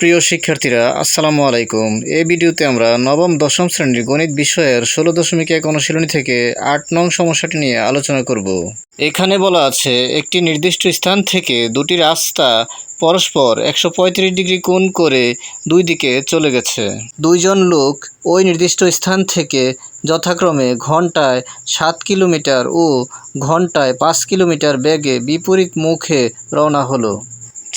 প্রিয় শিক্ষার্থীরা আসসালামু আলাইকুম। এই ভিডিওতে আমরা নবম দশম শ্রেণীর গণিত বিষয়ের 16.1 অনুশীলনী থেকে 8 নং সমস্যাটি নিয়ে আলোচনা করব। এখানে বলা আছে একটি নির্দিষ্ট স্থান থেকে দুটি রাস্তা পরস্পর 135 ডিগ্রি কোণ করে দুই দিকে চলে গেছে। দুইজন লোক ওই নির্দিষ্ট স্থান থেকে যথাক্রমে ঘন্টায় 7 কিলোমিটার ও ঘন্টায় 5 কিলোমিটার বেগে বিপরীত মুখে রওনা হলো।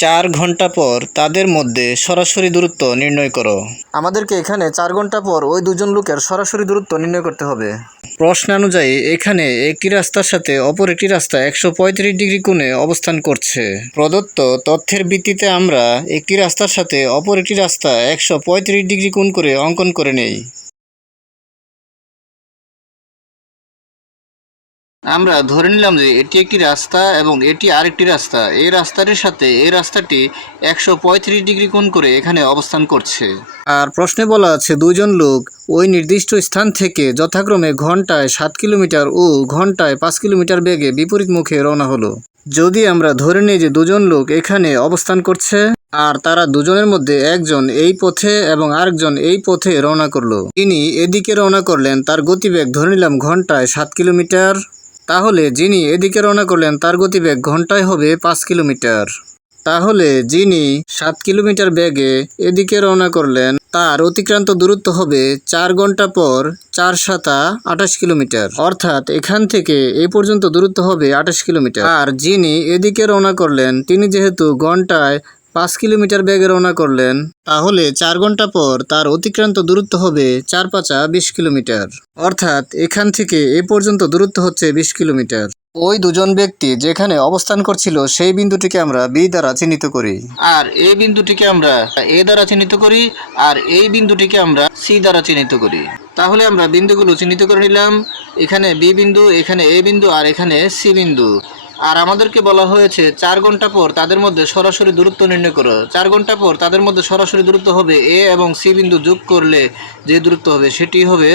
4 ঘন্টা পর তাদের মধ্যে সরাসরি দূরত্ব নির্ণয় করো। আমাদেরকে এখানে 4 ঘন্টা পর ওই দুজন লোকের সরাসরি দূরত্ব নির্ণয় করতে হবে। প্রশ্নানুযায়ী এখানে একটি রাস্তার সাথে অপর একটি রাস্তা 135 ডিগ্রি কোণে অবস্থান করছে। প্রদত্ত তথ্যের ভিত্তিতে আমরা একটি রাস্তার সাথে অপর একটি রাস্তা 135 ডিগ্রি কোণ করে অঙ্কন করে নেই। আমরা ধরে নিলাম যে এটি একটি রাস্তা এবং এটি আরেকটি রাস্তা। এই রাস্তাটির সাথে এই রাস্তাটি 135 ডিগ্রি কোণ করে এখানে অবস্থান করছে। আর প্রশ্নে বলা আছে দুইজন লোক ওই নির্দিষ্ট স্থান থেকে যথাক্রমে ঘন্টায় 7 কিলোমিটার ও ঘন্টায় 5 কিলোমিটার বেগে বিপরীত মুখে রওনা হলো। যদি আমরা ধরে নিই যে দুজন লোক এখানে অবস্থান করছে আর তারা দুজনের মধ্যে একজন এই পথে এবং আরেকজন এই পথে রওনা করলো। তিনি এদিকে রওনা করলেন, তার গতিবেগ ধরে নিলাম ঘন্টায় 7 কিলোমিটার। তাহলে যিনি এদিকে রওনা করলেন তার গতিবেগ ঘন্টায় হবে 5 কিলোমিটার। তাহলে যিনি 7 কিলোমিটার বেগে এদিকে রওনা করলেন তার অতিক্রান্ত দূরত্ব হবে 4 ঘন্টা পর 4 সাতা 28 কিলোমিটার। অর্থাৎ এখান থেকে এই পর্যন্ত দূরত্ব হবে 28 কিলোমিটার। আর যিনি এদিকে রওনা করলেন তিনি যেহেতু ঘন্টায় 5 কিলোমিটার বেগে রওনা করলেন, তাহলে 4 ঘন্টা পর তার অতিক্রান্ত দূরত্ব হবে 4 পাঁচা 20 কিলোমিটার। অর্থাৎ এখান থেকে এ পর্যন্ত দূরত্ব হচ্ছে 20 কিলোমিটার। ওই দুজন ব্যক্তি যেখানে অবস্থান করছিল সেই বিন্দুটিকে আমরা বি দ্বারা চিহ্নিত করি, আর এই বিন্দুটিকে আমরা এ দ্বারা চিহ্নিত করি, আর এই বিন্দুটিকে আমরা সি দ্বারা চিহ্নিত করি। তাহলে আমরা বিন্দুগুলো চিহ্নিত করে নিলাম। এখানে বি বিন্দু, এখানে এ বিন্দু আর এখানে সি বিন্দু। আর আমাদেরকে বলা হয়েছে 4 ঘন্টা পর তাদের মধ্যে সরাসরি দূরত্ব নির্ণয় করো। 4 ঘন্টা পর তাদের মধ্যে সরাসরি দূরত্ব হবে এ এবং সি বিন্দু যোগ করলে যে দূরত্ব হবে সেটি হবে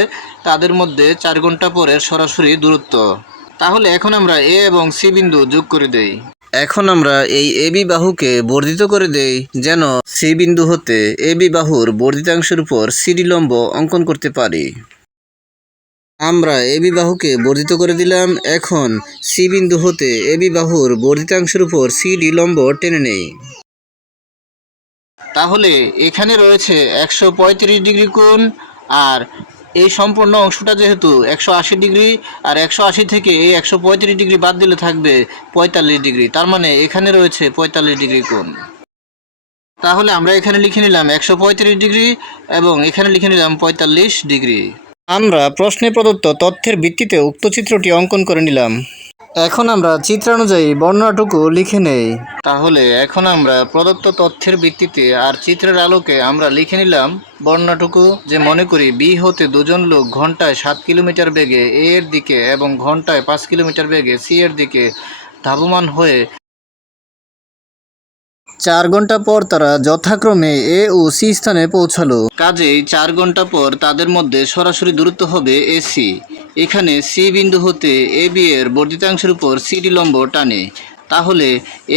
তাদের মধ্যে 4 ঘন্টা পরের সরাসরি দূরত্ব। তাহলে এখন আমরা এ এবং সি বিন্দু যোগ করে দেই। এখন আমরা এই এবি বাহুকে বর্ধিত করে দেই যেন সি বিন্দু হতে এবি বাহুর বর্ধিতাংশের উপর সিডি লম্ব অঙ্কন করতে পারি। আমরা এবি বাহুকে বর্ধিত করে দিলাম। এখন সি বিন্দু হতে এবি বাহুর বর্ধিতাংশের উপর সিডি লম্ব টেনে নেই। তাহলে এখানে রয়েছে 135 ডিগ্রি কোণ, আর এই সম্পূর্ণ অংশটা যেহেতু 180 ডিগ্রি, আর 180 থেকে এই 135 ডিগ্রি বাদ দিলে থাকবে 45 ডিগ্রি। তার মানে এখানে রয়েছে 45 ডিগ্রি কোণ। তাহলে আমরা এখানে লিখে নিলাম 135 ডিগ্রি এবং এখানে লিখে নিলাম 45 ডিগ্রি। আমরা প্রশ্নে প্রদত্ত তথ্যের ভিত্তিতে উক্ত চিত্রটি অঙ্কন করে নিলাম। এখন আমরা চিত্রানুযায়ী বর্ণনাটুকু লিখে নেই। তাহলে এখন আমরা প্রদত্ত তথ্যের ভিত্তিতে আর চিত্রের আলোকে আমরা লিখে নিলাম বর্ণনাটুকু, যে মনে করি বি হতে দুজন লোক ঘন্টায় 7 কিলোমিটার বেগে এ এর দিকে এবং ঘন্টায় 5 কিলোমিটার বেগে সি এর দিকে ধাবমান হয়ে 4 ঘন্টা পর তারা যথাক্রমে এ ও সি স্থানে পৌঁছালো। কাজেই 4 ঘন্টা পর তাদের মধ্যে সরাসরি দূরত্ব হবে এসি। এখানে সি বিন্দু হতে এ বি এর বর্ধিতাংশের উপর সিডি লম্ব টানে। তাহলে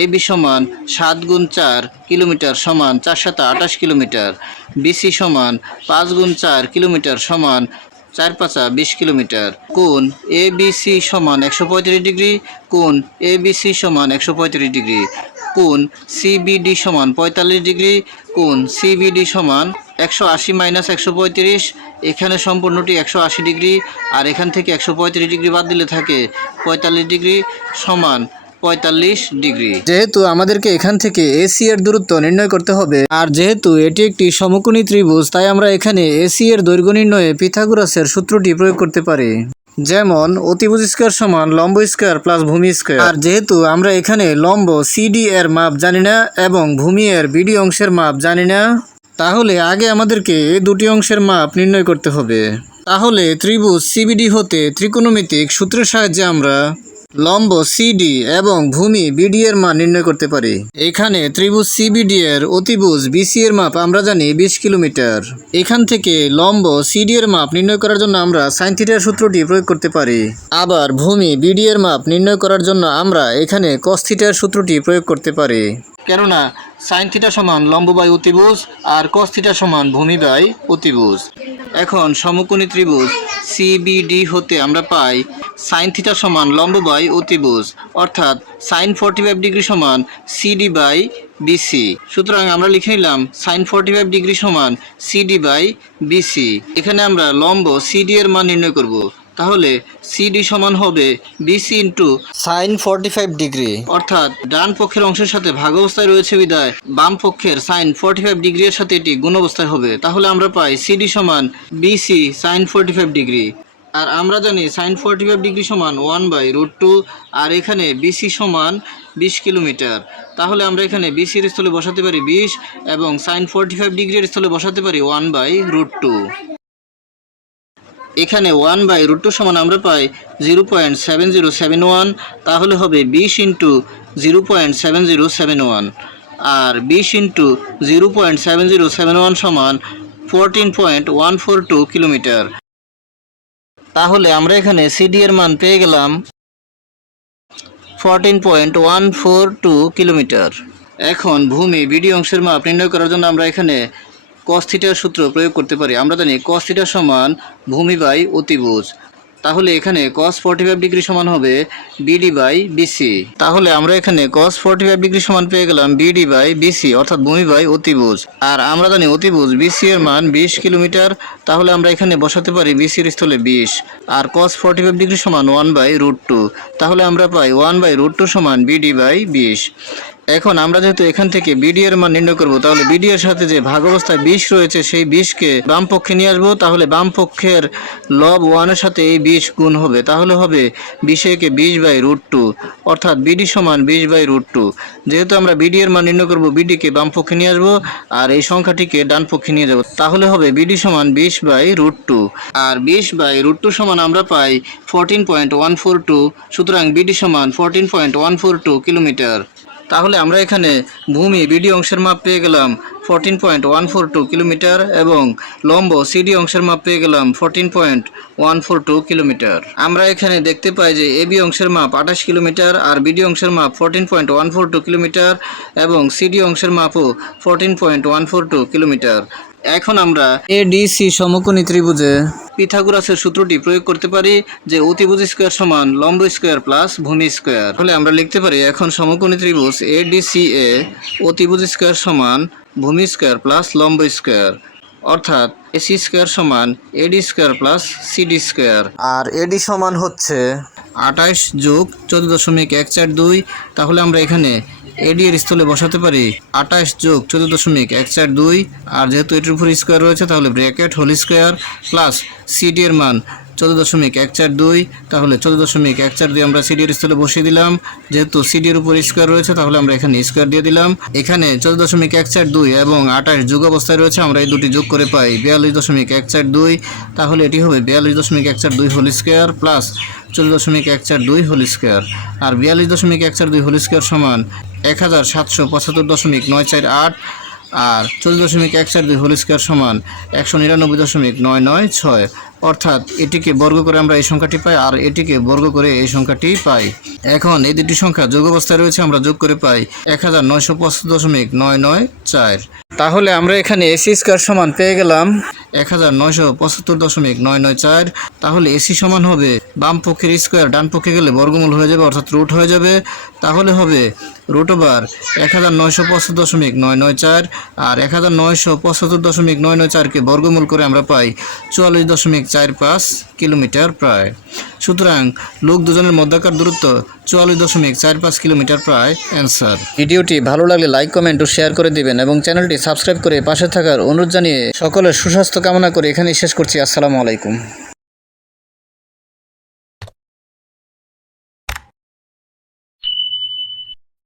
এ বি সমান 7 গুণ 4 কিলোমিটার সমান 4 সাতা 28 কিলোমিটার। বিসি সমান 5 গুণ 4 কিলোমিটার সমান 4 পাঁচা 20 কিলোমিটার। কোণ এ বি সি সমান 135 ডিগ্রি। কোণ এ বি সি সমান 135 ডিগ্রি। কোণ সিবিডি সমান 45 ডিগ্রি। কোণ সিবিডি সমান 180 মাইনাস 135। এখানে সম্পূর্ণটি 180 ডিগ্রি, আর এখান থেকে 135 ডিগ্রি বাদ দিলে থাকে 45 ডিগ্রি সমান 45 ডিগ্রি। যেহেতু আমাদেরকে এখান থেকে এসি এর দূরত্ব নির্ণয় করতে হবে, আর যেহেতু এটি একটি সমকোণী ত্রিভুজ, তাই আমরা এখানে এসি এর দৈর্ঘ্য নির্ণয়ে পিথাগোরাসের সূত্রটি প্রয়োগ করতে পারি। যেমন অতিভুজ স্কয়ার সমান লম্ব স্কয়ার প্লাস ভূমি স্কয়ার। আর যেহেতু আমরা এখানে লম্ব সিডি এর মাপ জানি না এবং ভূমি এর বিডি অংশের মাপ জানি না, তাহলে আগে আমাদেরকে এই দুটি অংশের মাপ নির্ণয় করতে হবে। তাহলে ত্রিভুজ সিবিডি হতে ত্রিকোণমিতিক সূত্রের সাহায্যে আমরা লম্ব সিডি এবং ভূমি বিডি এর মান নির্ণয় করতে পারি। এখানে ত্রিভুজ সিবিডি এর অতিভুজ বিসি এর মাপ আমরা জানি 20 কিলোমিটার। এখান থেকে লম্ব সিডি এর মাপ নির্ণয় করার জন্য আমরা সাইন থিটার সূত্রটি প্রয়োগ করতে পারি। আবার ভূমি বিডি এর মাপ নির্ণয় করার জন্য আমরা এখানে কস থিটার সূত্রটি প্রয়োগ করতে পারি। কেননা সাইন থিটা সমান লম্ব বাই অতিভুজ আর কস থিটা সমান ভূমি বাই অতিভুজ। এখন সমকোণী ত্রিভুজ সিবিডি হতে আমরা পাই সাইন থিটা সমান লম্ব বাই অতিভুজ, অর্থাৎ সাইন 45 ডিগ্রি সমান সিডি বাই বিসি। সুতরাং আমরা লিখে নিলাম সাইন 45 ডিগ্রি সমান সিডি বাই বিসি। এখানে আমরা লম্ব সিডি এর মান নির্ণয় করব। তাহলে সিডি সমান হবে বিসি ইন্টু সাইন 45 ডিগ্রি, অর্থাৎ ডান পক্ষের অংশের সাথে ভাগ অবস্থায় রয়েছে বিদায় বাম পক্ষের সাইন 45 ডিগ্রি এর সাথে এটি গুণ অবস্থায় হবে। তাহলে আমরা পাই সিডি সমান বিসি সাইন 45 ডিগ্রি। আর আমরা জানি সাইন 45 ডিগ্রি সমান 1/√2, আর এখানে বিসি সমান 20 কিলোমিটার। তাহলে আমরা এখানে বিসির স্থলে বসাতে পারি 20 এবং সাইন 45 ডিগ্রির স্থলে বসাতে পারি 1/√2। এখানে 1/√2 সমান আমরা পাই 0.7071, তাহলে হবে 20 ইন্টু 0.7071, আর 20 ইন্টু 0.7071 সমান 14.142 কিলোমিটার। তাহলে আমরা এখানে সিডি এর মান পেয়ে গেলাম 14.142 কিলোমিটার। এখন ভূমি বিডি অংশের মাপ নির্ণয় করার জন্য আমরা এখানে কস থিটার সূত্র প্রয়োগ করতে পারি। আমরা জানি কস থিটা সমান ভূমি বাই অতিভুজ। তাহলে এখানে কস 45 ডিগ্রি সমান হবে বিডি বাই বিসি। তাহলে আমরা এখানে কস 45 ডিগ্রি সমান পেয়ে গেলাম বিডি বাই বিসি, অর্থাৎ ভূমি বাই অতিভুজ। আর আমরা জানি অতিভুজ বিসি এর মান 20 কিলোমিটার। তাহলে আমরা এখানে বসাতে পারি বিসির স্থলে 20, আর কস 45 ডিগ্রি সমান 1/√2। তাহলে আমরা পাই 1/√2 সমান বিডি বাই 20। এখন আমরা যেহেতু এখান থেকে বিডি এর মান নির্ণয় করব, তাহলে বিডি এর সাথে যে ভাগ অবস্থায় 20 রয়েছে সেই 20কে বাম পক্ষে নিয়ে আসবো। তাহলে বাম পক্ষের লব 1 এর সাথে এই 20 গুণ হবে, তাহলে হবে 20কে 20/√2, অর্থাৎ বিডি সমান 20/√2। যেহেতু আমরা বিডি এর মান নির্ণয় করব, বিডিকে বাম পক্ষে নিয়ে আসবো আর এই সংখ্যাটিকে ডান পক্ষে নিয়ে যাব। তাহলে হবে বিডি সমান 20/√2, আর 20/√2 সমান আমরা পাই 14.142। সুতরাং বিডি সমান 14.142 কিলোমিটার। তাহলে আমরা এখানে ভূমি বিডি অংশের মাপ পেয়ে গেলাম 14.142 কিলোমিটার এবং লম্ব সিডি অংশের মাপ পেয়ে গেলাম 14.142 কিলোমিটার। আমরা এখানে দেখতে পাই যে এবি অংশের মাপ 28 কিলোমিটার, আর বিডি অংশের মাপ 14.142 কিলোমিটার এবং সিডি অংশের মাপও 14.142 কিলোমিটার। এখন আমরা এডিসি সমকোণী ত্রিভুজে পিথাগোরাসের সূত্রটি প্রয়োগ করতে পারি যে অতিভুজ স্কয়ার সমান লম্ব স্কয়ার প্লাস ভূমি স্কয়ার। তাহলে আমরা লিখতে পারি এখন সমকোণী ত্রিভুজ এডিসি এ অতিভুজ স্কয়ার সমান ভূমি স্কয়ার প্লাস লম্ব স্কয়ার, অর্থাৎ এসি স্কয়ার সমান এডি স্কয়ার প্লাস সিডি স্কয়ার। আর এডি সমান হচ্ছে 28 যোগ 14.142। তাহলে আমরা এখানে এডি এর স্থলে বসাতে পারি 28 যোগ 14.142, আর যেহেতু এটির উপর স্কোয়ার রয়েছে তাহলে bracket whole square plus CD এর মান 14.142। তাহলে 14.142 আমরা সিডি এর স্থলে বসিয়ে দিলাম। যেহেতু সিডি এর উপর স্কোয়ার রয়েছে তাহলে আমরা এখানে স্কোয়ার দিয়ে দিলাম। এখানে 14.142 এবং 28 যোগ অবস্থায় রয়েছে, আমরা এই দুটি যোগ করে পাই 42.142। তাহলে এটি হবে 42.142 whole square plus 14.142 whole square, আর 42.142 হোল স্কোয়ার সমান 1775.948, আর 14.142 হোল স্কোয়ার সমান 199.996, অর্থাৎ এটিকে বর্গ করে আমরা এই সংখ্যাটি পাই আর এটিকে বর্গ করে এই সংখ্যাটি পাই। এখন এই দুটি সংখ্যা যোগ অবস্থায় রয়েছে, আমরা যোগ করে পাই 1975.994। তাহলে আমরা এখানে এসি স্কয়ার সমান পেয়ে গেলাম 1975.994। তাহলে এসি সমান হবে বাম পক্ষের স্কোয়ার ডান পক্ষে গেলে বর্গমূল হয়ে যাবে, অর্থাৎ রুট হয়ে যাবে। তাহলে হবে রুট ওভার 1975.994, আর 1975.994কে বর্গমূল করে আমরা পাই 44.45 কিলোমিটার প্রায়। সুতরাং লোক দুজনের মধ্যকার দূরত্ব 44.45 কিলোমিটার প্রায় অ্যান্সার। ভিডিওটি ভালো লাগলে লাইক কমেন্ট ও শেয়ার করে দিবেন এবং চ্যানেলটি সাবস্ক্রাইব করে পাশে থাকার অনুরোধ জানিয়ে সকলের সুস্বাস্থ্য কামনা করে এখানেই শেষ করছি। আসসালামু আলাইকুম।